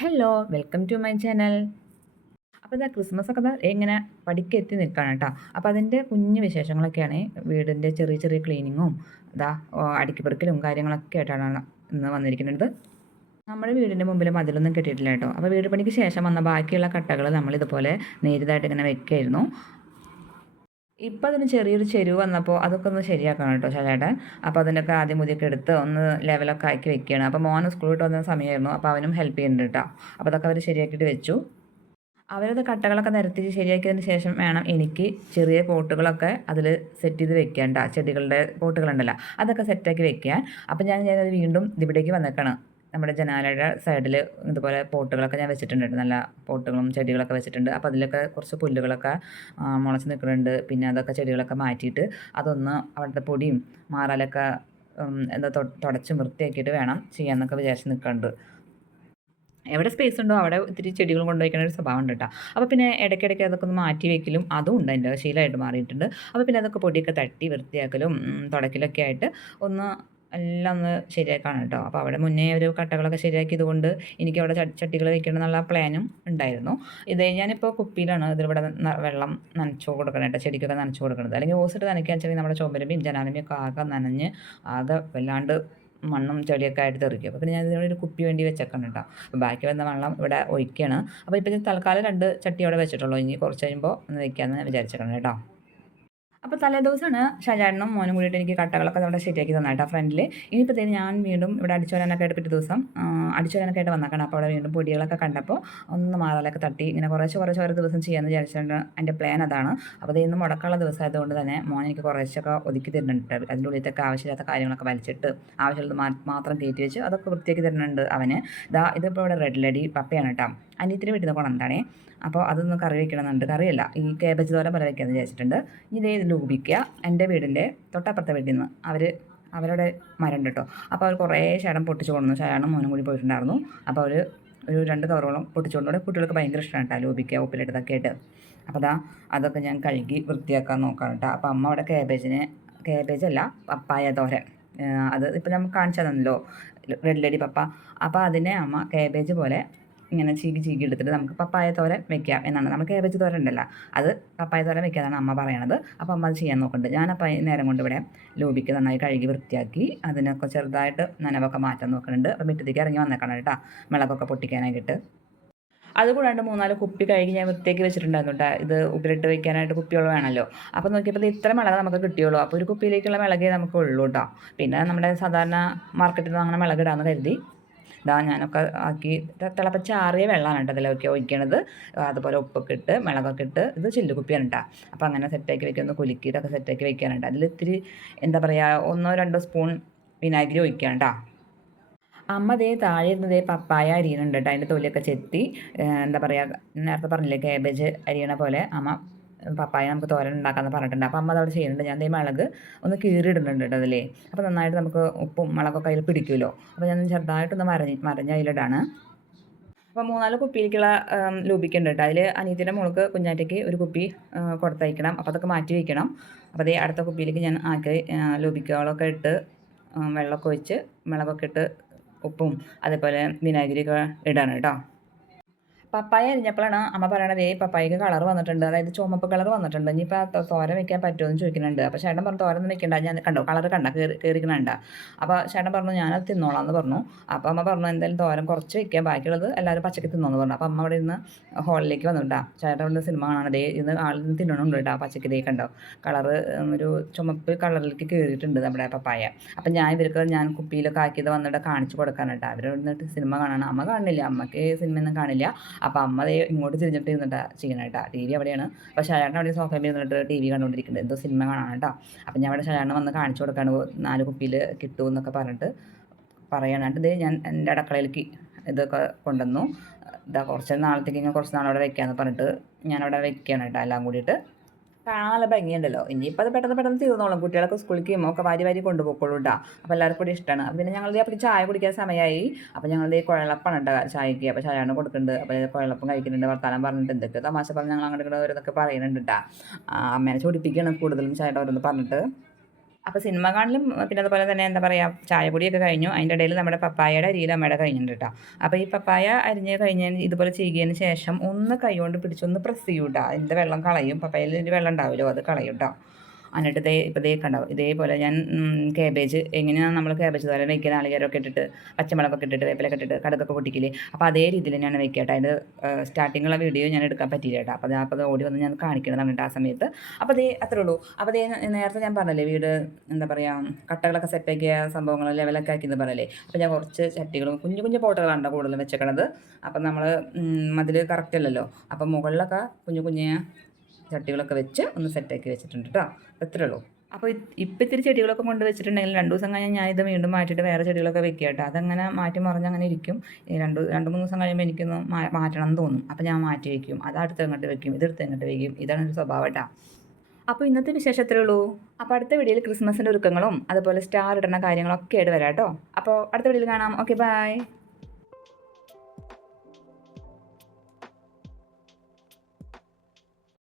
Hello welcome to my channel അപ്പോൾ ഇതാ Christmas ഒക്കെ ഇങ്ങനെ പടിക്കെത്തി നിൽക്കുകയാണ് കേട്ടോ. അപ്പോൾ അതിന്റെ കുഞ്ഞു വിശേഷങ്ങളൊക്കെയാണ് വീടിന്റെ ചെറിയ ചെറിയ ക്ലീനിങ്ങും ഇതാ അടുക്കിപ്പെറുക്കലും കാര്യങ്ങളൊക്കെ ആയിട്ടാണ് ഇന്ന് വന്നിരിക്കുന്നത്. നമ്മുടെ വീടിന്റെ മുമ്പിൽ മതിലൊന്നും കെട്ടിയിട്ടില്ല കേട്ടോ. അപ്പോൾ വീട് പണിക്ക് ശേഷം വന്ന ബാക്കിയുള്ള കട്ടകൾ നമ്മൾ ഇതുപോലെ നേരിതായിട്ട് ഇങ്ങനെ വെക്കുകയായിരുന്നു ഇപ്പം അതിന് ചെറിയൊരു ചെരുവ് വന്നപ്പോൾ അതൊക്കെ ഒന്ന് ശരിയാക്കണം കേട്ടോ ചേട്ടാ അപ്പോൾ അതിനൊക്കെ ആദ്യം മുതിയൊക്കെ എടുത്ത് ഒന്ന് ലെവലൊക്കെ ആക്കി വെക്കുകയാണ്. അപ്പോൾ മോൻ സ്കൂളിൽ വന്ന സമയമായിരുന്നു അപ്പോൾ അവനും ഹെൽപ്പ് ചെയ്യുന്നുണ്ട് കേട്ടോ. അപ്പോൾ അതൊക്കെ അവർ ശരിയാക്കിയിട്ട് വെച്ചു. അവരത് കട്ടകളൊക്കെ നിരത്തി ശരിയാക്കിയതിന് ശേഷം വേണം എനിക്ക് ചെറിയ പോട്ടുകളൊക്കെ അതിൽ സെറ്റ് ചെയ്ത് വെക്കേണ്ട ചെടികളുടെ പോട്ടുകളുണ്ടല്ലോ അതൊക്കെ സെറ്റാക്കി വെക്കാൻ. അപ്പോൾ ഞാൻ ഞാനത് വീണ്ടും ഇവിടേക്ക് വന്നേക്കാണ്. നമ്മുടെ ജനാലയുടെ സൈഡിൽ ഇതുപോലെ പോട്ടുകളൊക്കെ ഞാൻ വെച്ചിട്ടുണ്ട് നല്ല പോട്ടുകളും ചെടികളൊക്കെ വെച്ചിട്ടുണ്ട്. അപ്പോൾ അതിലൊക്കെ കുറച്ച് പുല്ലുകളൊക്കെ മുളച്ച് നിൽക്കുന്നുണ്ട് പിന്നെ അതൊക്കെ ചെടികളൊക്കെ മാറ്റിയിട്ട് അതൊന്ന് അവിടുത്തെ പൊടിയും മാറാലൊക്കെ എന്താ തുടച്ചും തുടച്ച് വൃത്തിയാക്കിയിട്ട് വേണം ചെയ്യാമെന്നൊക്കെ വിചാരിച്ച് നിൽക്കുന്നുണ്ട് എവിടെ സ്പേസ് ഉണ്ടോ അവിടെ ഇത്തിരി ചെടികൾ കൊണ്ടുവയ്ക്കുന്ന ഒരു സ്വഭാവം ഉണ്ട് കേട്ടോ അപ്പോൾ പിന്നെ ഇടയ്ക്കിടയ്ക്ക് അതൊക്കെ ഒന്ന് മാറ്റി വെക്കലും അതും ഉണ്ട് എന്റെ ശീലമായിട്ട് മാറിയിട്ടുണ്ട്. അപ്പോൾ പിന്നെ അതൊക്കെ പൊടിയൊക്കെ തട്ടി വൃത്തിയാക്കലും തുടക്കലൊക്കെ ആയിട്ട് ഒന്ന് എല്ലാം ഒന്ന് ശരിയാക്കാണ് കേട്ടോ. അപ്പോൾ അവിടെ മുന്നേ ഒരു കട്ടകളൊക്കെ ശരിയാക്കിയതുകൊണ്ട് എനിക്ക് അവിടെ ചട്ടികൾ വെക്കണം എന്നുള്ള പ്ലാനും ഉണ്ടായിരുന്നു. ഇത് ഞാനിപ്പോൾ കുപ്പിയിലാണ് ഇതിലിവിടെ വെള്ളം നനച്ചു കൊടുക്കണം കേട്ടോ ചെടിക്കൊക്കെ നനച്ചു കൊടുക്കുന്നത് അല്ലെങ്കിൽ ഓസിട്ട് നനയ്ക്കാൻ വെച്ചാൽ നമ്മുടെ ചുമരമ്പയും ജനാലമ്പയും ഒക്കെ ആകെ നനഞ്ഞ് ആകെ വല്ലാണ്ട് മണ്ണും ചെടിയൊക്കെ ആയിട്ട് തെറിക്കും. അപ്പോൾ പിന്നെ ഞാൻ ഇതിനോട് ഒരു കുപ്പി വേണ്ടി വെച്ചേക്കണം കേട്ടോ. അപ്പോൾ ബാക്കി വന്ന വെള്ളം ഇവിടെ ഒഴിക്കുകയാണ് അപ്പോൾ ഇപ്പം തൽക്കാലം രണ്ട് ചട്ടി അവിടെ വെച്ചിട്ടുള്ളൂ. ഇനി കുറച്ച് കഴിയുമ്പോൾ ഒന്ന് വയ്ക്കാമെന്ന് വിചാരിച്ചേക്കണം കേട്ടോ. അപ്പോൾ തലേ ദിവസമാണ് ഷജാനും മോനും കൂടിയിട്ട് എനിക്ക് കട്ടകളൊക്കെ അവിടെ ശരിയാക്കി തന്നായിട്ടാ ഫ്രണ്ടിൽ ഇനിയിപ്പോൾ തന്നെ ഞാൻ വീണ്ടും ഇവിടെ അടിച്ചോരാനൊക്കെ ആയിട്ട് പിറ്റേ ദിവസം അടിച്ചോരാനൊക്കെ ആയിട്ട് വന്നേക്കണം. അപ്പോൾ അവിടെ വീണ്ടും പൊടികളൊക്കെ കണ്ടപ്പോൾ ഒന്ന് മാറാലൊക്കെ തട്ടി ഇങ്ങനെ കുറച്ച് കുറച്ച് ഓരോ ദിവസം ചെയ്യാമെന്ന് വിചാരിച്ചിട്ടുണ്ട് എന്റെ പ്ലാൻ അതാണ്. അപ്പോൾ അത് ഇന്ന് മുടക്കമുള്ള ദിവസമായതുകൊണ്ട് തന്നെ മോൻ എനിക്ക് കുറച്ചൊക്കെ ഒതുക്കി തരുന്നുണ്ട്. അതിന്റെ ഉള്ളിലത്തൊക്കെ ആവശ്യമില്ലാത്ത കാര്യങ്ങളൊക്കെ വലിച്ചിട്ട് ആവശ്യമുള്ളത് മാത്രം കയറ്റി വെച്ച് അതൊക്കെ വൃത്തിയാക്കി തരുന്നുണ്ട് അവന്. ഇതാ ഇതിപ്പോൾ ഇവിടെ റെഡ് ലഡി പപ്പയാണ് കേട്ടോ. അനിയത്തിന് വീട്ടിൽ നിന്ന് കൊണ്ടാണേ അപ്പോൾ അതൊന്ന് കറി വയ്ക്കണമെന്നുണ്ട് കറിയല്ല ഈ കേബേജ് ദോരം പോലെ വയ്ക്കാമെന്ന് വിചാരിച്ചിട്ടുണ്ട്. ഇനി ഇതേ ഉപയോഗിക്കുക എന്റെ വീടിന്റെ തൊട്ടപ്പുറത്തെ വീട്ടിൽ നിന്ന് അവർ അവരുടെ മരം കേട്ടോ. അപ്പോൾ അവർ കുറേ ശരം പൊട്ടിച്ച് കൊണ്ടു ശരണം മോനും കൂടി പോയിട്ടുണ്ടായിരുന്നു. അപ്പോൾ അവർ ഒരു രണ്ട് കവറോളം പൊട്ടിച്ചുകൊണ്ടോടെ കുട്ടികൾക്ക് ഭയങ്കര ഇഷ്ടമാണ് കേട്ടോ ലൂപിക്കുക ഉപ്പിലിട്ടതൊക്കെ ആയിട്ട്. അപ്പോൾ അതാ അതൊക്കെ ഞാൻ കഴുകി വൃത്തിയാക്കാൻ നോക്കാം കേട്ടോ. അപ്പോൾ അമ്മ അവിടെ കാബേജിനെ കേബേജ് അല്ല പപ്പായ തോരൻ അത് ഇപ്പോൾ നമുക്ക് കാണിച്ചു തന്നല്ലോ റെഡ് ലേഡി പപ്പ. അപ്പോൾ അതിനെ അമ്മ കാബേജ് പോലെ ഇങ്ങനെ ചീകി ചീകി എടുത്തിട്ട് നമുക്ക് പപ്പായ തോരൻ വെക്കാം എന്നാണ്. നമുക്ക് കേബേജ് തോരൻ ഉണ്ടല്ലോ. അത് പപ്പായ തോരൻ വെക്കാതാണ് അമ്മ പറയണത്. അപ്പോൾ അമ്മ അത് ചെയ്യാൻ നോക്കുന്നുണ്ട്. ഞാനപ്പോൾ നേരം കൊണ്ട് ഇവിടെ ലോബിക്ക് നന്നായി കഴുകി വൃത്തിയാക്കി അതിനൊക്കെ ചെറുതായിട്ട് നനവൊക്കെ മാറ്റാൻ നോക്കുന്നുണ്ട്. അപ്പോൾ മുറ്റത്തേക്ക് ഇറങ്ങി വന്നേക്കണം കേട്ടോ. മിളകൊക്കെ പൊട്ടിക്കാനായിട്ട്. അതുകൂടാണ്ട് മൂന്നാൽ കുപ്പി കഴുകി ഞാൻ വൃത്തിയാക്കി വെച്ചിട്ടുണ്ടായിരുന്നു കേട്ടോ. ഇത് ഉപ്പിലിട്ട് വെക്കാനായിട്ട് കുപ്പികൾ വേണമല്ലോ അപ്പോൾ നോക്കിയപ്പോൾ ഇത് ഇത്ര മിളക് നമുക്ക് കിട്ടിയുള്ളൂ. അപ്പോൾ ഒരു കുപ്പിയിലേക്കുള്ള മിളകേ നമുക്ക് ഉള്ളൂ കേട്ടോ. പിന്നെ നമ്മുടെ സാധാരണ മാർക്കറ്റിൽ നിന്ന് അങ്ങനെ മിളക് ഇടാമെന്ന് കരുതി. ഇതാ ഞാനൊക്കെ ആക്കി തിളപ്പിച്ചാറിയ വെള്ളമാണ് കേട്ടോ അതിലൊക്കെ ഒഴിക്കണത്. അതുപോലെ ഉപ്പൊക്കെ ഇട്ട് മിളകൊക്കെ ഇട്ട് ഇത് ചില്ലുകുപ്പിയാണ് കേട്ടോ. അപ്പോൾ അങ്ങനെ സെറ്റാക്കി വെക്കുന്ന. കുലുക്കിയിട്ടൊക്കെ സെറ്റാക്കി വെക്കാനുണ്ട് അതിൽ ഇത്തിരി എന്താ പറയുക ഒന്നോ രണ്ടോ സ്പൂൺ വിനാഗിരി ഒഴിക്കാം കേട്ടോ. അമ്മ ദേ താഴെ ദേ പപ്പായ അരിയുന്നുണ്ട് കേട്ടോ. അതിന്റെ തൊലിയൊക്കെ ചെത്തി എന്താ പറയുക നേരത്തെ പറഞ്ഞില്ലേ കാബേജ് അരിയണ പോലെ അമ്മ പപ്പായ നമുക്ക് തോരൻ ഉണ്ടാക്കാമെന്ന് പറഞ്ഞിട്ടുണ്ട്. അപ്പോൾ അമ്മ അതവിടെ ചെയ്യുന്നുണ്ട്. ഞാൻ ദേ മുളക് ഒന്ന് കീറിയിടുന്നുണ്ട് കേട്ടോ അതിലേ. അപ്പോൾ നന്നായിട്ട് നമുക്ക് ഉപ്പും മുളകൊക്കെ അതിൽ പിടിക്കുമല്ലോ. അപ്പോൾ ഞാൻ ചെറുതായിട്ടൊന്ന് മറിഞ്ഞ് മറിഞ്ഞ അതിലിടാണ്. അപ്പോൾ മൂന്നാൽ കുപ്പിയിലേക്കുള്ള ലൂപിക്കുണ്ട് കേട്ടോ. അതിൽ അനിയത്തിന്റെ മുളക്ക് കുഞ്ഞാറ്റയ്ക്ക് ഒരു കുപ്പി കൊടുത്തയക്കണം. അപ്പോൾ അതൊക്കെ മാറ്റി വയ്ക്കണം അപ്പോൾ അതേ അടുത്ത കുപ്പിയിലേക്ക് ഞാൻ ആക്കി ലൂപിക്കുകളൊക്കെ ഇട്ട് വെള്ളമൊക്കെ ഒഴിച്ച് മുളകൊക്കെ ഇട്ട് ഉപ്പും അതേപോലെ വിനാഗിരിയൊക്കെ ഇടാണ് കേട്ടോ. പപ്പായ അരിഞ്ഞപ്പോഴാണ് അമ്മ പറയണത് ഏ പപ്പായക്ക് കളർ വന്നിട്ടുണ്ട്. അതായത് ചുമപ്പ് കളർ വന്നിട്ടുണ്ട്. ഇനിയിപ്പോൾ ആ തോരൻ വെക്കാൻ പറ്റുമോ? എന്ന് ചോദിക്കുന്നുണ്ട്. അപ്പോൾ ചേട്ടൻ പറഞ്ഞു തോരൻ വെക്കണ്ട. ഞാൻ കണ്ടോ കളർ കണ്ട കയറി കയറിക്കണണ്ട അപ്പോൾ ചേട്ടൻ പറഞ്ഞു ഞാനത് തിന്നോളാം എന്ന് പറഞ്ഞു. അപ്പോൾ അമ്മ പറഞ്ഞു എന്തായാലും തോരൻ കുറച്ച് വെക്കാം. ബാക്കിയുള്ളത് എല്ലാവരും പച്ചക്ക് തിന്നോന്ന് പറഞ്ഞു. അപ്പോൾ അമ്മ അവിടെ ഇന്ന് ഹാളിലേക്ക് വന്നിട്ടാ. ചേട്ടൻ അവിടെ സിനിമ കാണാൻ ദേ ഇന്ന് ആളിൽ തിന്നണുണ്ട് കേട്ടോ പച്ചക്ക് ദേ കണ്ടോ. കളറ് ഒരു ചുമപ്പ് കളറിലേക്ക് കയറിയിട്ടുണ്ട് നമ്മുടെ പപ്പായ. അപ്പം ഞാൻ ഇവർക്ക് ഞാൻ കുപ്പിയിലൊക്കെ ആക്കിയത് വന്നിട്ട് കാണിച്ചു കൊടുക്കാനായിട്ടാണ് അവരോട് സിനിമ കാണാൻ അമ്മ കാണില്ല അമ്മയ്ക്ക് സിനിമയൊന്നും കാണില്ല. അപ്പോൾ അമ്മ ഇങ്ങോട്ട് തിരിഞ്ഞിട്ട് ഇരുന്നിട്ടാ ചെയ്യണം കേട്ടോ ടി വി അവിടെയാണ്. അപ്പോൾ ഷാജാൻ അവിടെ സോഫയിൽ ഇരുന്നിട്ട് ടി വി കണ്ടുകൊണ്ടിരിക്കുന്നത് എന്തോ സിനിമ കാണാൻ കേട്ടോ അപ്പം ഞാൻ അവിടെ ഷാജാൻ വന്ന് കാണിച്ചു കൊടുക്കാണ്. നാല് കുപ്പിയിൽ കിട്ടുമെന്നൊക്കെ പറഞ്ഞിട്ട് പറയാനായിട്ട് ഇത് ഞാൻ എന്റെ അടുക്കളയിലേക്ക് ഇതൊക്കെ കൊണ്ടുവന്നു. ഇതാ കുറച്ച് നാളത്തേക്ക് ഇങ്ങനെ കുറച്ച് നാളവിടെ വെക്കാമെന്ന് പറഞ്ഞിട്ട് ഞാനവിടെ വെക്കുകയാണ് കേട്ടോ എല്ലാം കൂടിയിട്ട്. കാണാൻ നല്ല ഭംഗിയുണ്ടല്ലോ. ഇനിയിപ്പോൾ അത് പെട്ടെന്ന് പെട്ടെന്ന് തീർന്നോളും. കുട്ടികളൊക്കെ സ്കൂളിലേക്കും ഒക്കെ വാരി വാരി കൊണ്ടുപോയിക്കോളൂ കേട്ടോ അപ്പോൾ എല്ലാവർക്കും കൂടി ഇഷ്ടമാണ് അപ്പോൾ പിന്നെ ഞങ്ങളുടെ അപ്പോൾ ചായ കുടിക്കാൻ സമയമായി അപ്പോൾ ഞങ്ങളുടെ കുഴലപ്പാണ് കേട്ടോ ചായക്ക്. അപ്പോൾ ചായയാണ് കൊടുക്കുന്നുണ്ട് അപ്പോൾ കുഴലപ്പം കഴിക്കുന്നുണ്ട്. വർത്താനം പറഞ്ഞിട്ട് എന്തൊക്കെ തമാശ പറഞ്ഞ് ഞങ്ങൾ അങ്ങോട്ട് ഇങ്ങോട്ട് ഓരോന്നൊക്കെ പറയുന്നുണ്ട് കേട്ടോ അമ്മേനെ ചോടിപ്പിക്കുകയാണ് കൂടുതലും ചായയുടെ ഓരോന്ന് പറഞ്ഞിട്ട്. അപ്പോൾ സിനിമ കാണലും പിന്നെ അതുപോലെ തന്നെ എന്താ പറയുക ചായപൊടിയൊക്കെ കഴിഞ്ഞു. അതിന്റെ ഇടയിൽ നമ്മുടെ പപ്പായയുടെ അരിയിൽ അമ്മയുടെ കഴിഞ്ഞിട്ടുണ്ട് കേട്ടോ അപ്പോൾ ഈ പപ്പായ അരിഞ്ഞ് കഴിഞ്ഞതിന് ഇതുപോലെ ചെയ്യുന്നതിന് ശേഷം ഒന്ന് കൈ കൊണ്ട് പിടിച്ചൊന്ന് പ്രസ് ചെയ്യും കേട്ടോ അതിന്റെ വെള്ളം കളയും. പപ്പായയിൽ വെള്ളം ഉണ്ടാവില്ലോ അത് കളയും കേട്ടോ എന്നിട്ട് ഇതേ ഇപ്പോൾ ഇതേ കണ്ടോ? ഇതേപോലെ ഞാൻ കേബേജ് എങ്ങനെയാണ് നമ്മൾ കേബേജ് തോരൻ വെക്കുന്ന നാളികേരമൊക്കെ ഇട്ടിട്ട് പച്ചമുളകൊക്കെ ഇട്ടിട്ട് വേപ്പിലൊക്കെ ഇട്ടിട്ട് കടുക്കൊക്കെ പൊട്ടിക്കില്ലേ? അപ്പോൾ അതേ രീതിയിൽ തന്നെയാണ് വെക്കുക കേട്ടോ. അതിന്റെ സ്റ്റാർട്ടിങ്ങുള്ള വീഡിയോ ഞാൻ എടുക്കാൻ പറ്റിയില്ല കേട്ടോ. അപ്പോൾ അപ്പോൾ ഓടി വന്ന് ഞാൻ കാണിക്കണതാണ് കേട്ടോ ആ സമയത്ത്. അപ്പോൾ അതേ അത്രേ ഉള്ളൂ. അപ്പോൾ അതേ നേരത്തെ ഞാൻ പറഞ്ഞല്ലേ വീട് എന്താ പറയുക കട്ടകളൊക്കെ സെറ്റാക്കിയ സംഭവങ്ങൾ ലെവലൊക്കെ ആക്കി എന്ന് പറഞ്ഞല്ലേ? അപ്പോൾ ഞാൻ കുറച്ച് ചട്ടികളും കുഞ്ഞു കുഞ്ഞു പോട്ടുകളാണ് കൂടുതലും വെച്ചേക്കണത്. അപ്പം നമ്മൾ അതിൽ കറക്റ്റ് അല്ലല്ലോ? അപ്പം മുകളിലൊക്കെ കുഞ്ഞു കുഞ്ഞു ചട്ടികളൊക്കെ വെച്ച് ഒന്ന് സെറ്റാക്കി വെച്ചിട്ടുണ്ട് കേട്ടോ അത്രേ ഉള്ളൂ. അപ്പോൾ ഇപ്പം ഇത്തിരി ചെടികളൊക്കെ കൊണ്ട് വെച്ചിട്ടുണ്ടെങ്കിൽ രണ്ട് ദിവസം കഴിഞ്ഞാൽ ഞാൻ ഇത് വീണ്ടും മാറ്റിയിട്ട് വേറെ ചെടികളൊക്കെ വെക്കുക കേട്ടോ അതങ്ങനെ മാറ്റി മറിഞ്ഞ് അങ്ങനെ ഇരിക്കും. രണ്ട് രണ്ട് മൂന്ന് ദിവസം കഴിയുമ്പോൾ എനിക്കൊന്ന് മാറ്റണം എന്ന് തോന്നും. അപ്പോൾ ഞാൻ മാറ്റി വയ്ക്കും അത് അടുത്ത് ഇങ്ങോട്ട് വെക്കും? ഇതെടുത്ത് ഇങ്ങോട്ട് വയ്ക്കും ഇതാണ് ഒരു സ്വഭാവം കേട്ടോ അപ്പോൾ ഇന്നത്തെ വിശേഷം ഉള്ളൂ? അപ്പോൾ അടുത്ത വീഡിയോയിൽ ക്രിസ്മസിന്റെ ഒരുക്കങ്ങളും അതുപോലെ സ്റ്റാർ ഇടുന്ന കാര്യങ്ങളൊക്കെ ആയിട്ട് വരാം കേട്ടോ അപ്പോൾ അടുത്ത വീഡിയോയിൽ കാണാം. Okay bye.